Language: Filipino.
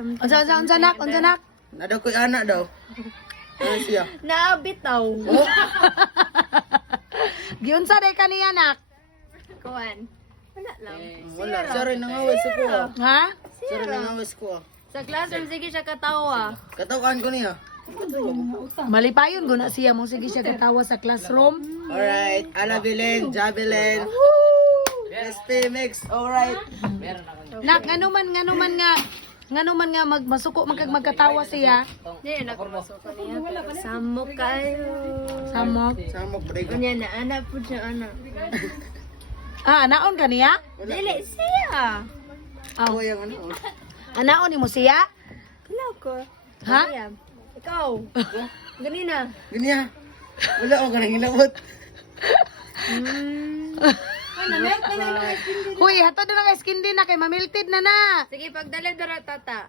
Unsa nak? Nadaw ko'y anak daw. Ano siya? Naabitaw. Oh, Giunsa day kaniya nak? Kuan. Wala lang. wala. Sorry, nangawis ko. Ha? Sorry, nangawis ko. Sa classroom, sige siya katawa. Katawakan ko niya. Malipayon guna siya mo sige siya katawa sa classroom. Alright, Alabilin, Javelin. SP mix, alright. Nak nganuman nga masuko magkatawa siya. Hindi, nakapasok ko niya. Pero samok kayo. Samok. Samok, break. Kanya na, anak po siya, anak. Anaon kaniya? Dili, siya. Ako yung ano. Anaon nimo siya? Wala ko. Ha? Ayan. Ikaw. Ganina. Ganyan. Wala ako kanang ilabot. Huy, hatod na nga skin din na kay mamilted na na. Sige, pagdala dara tata.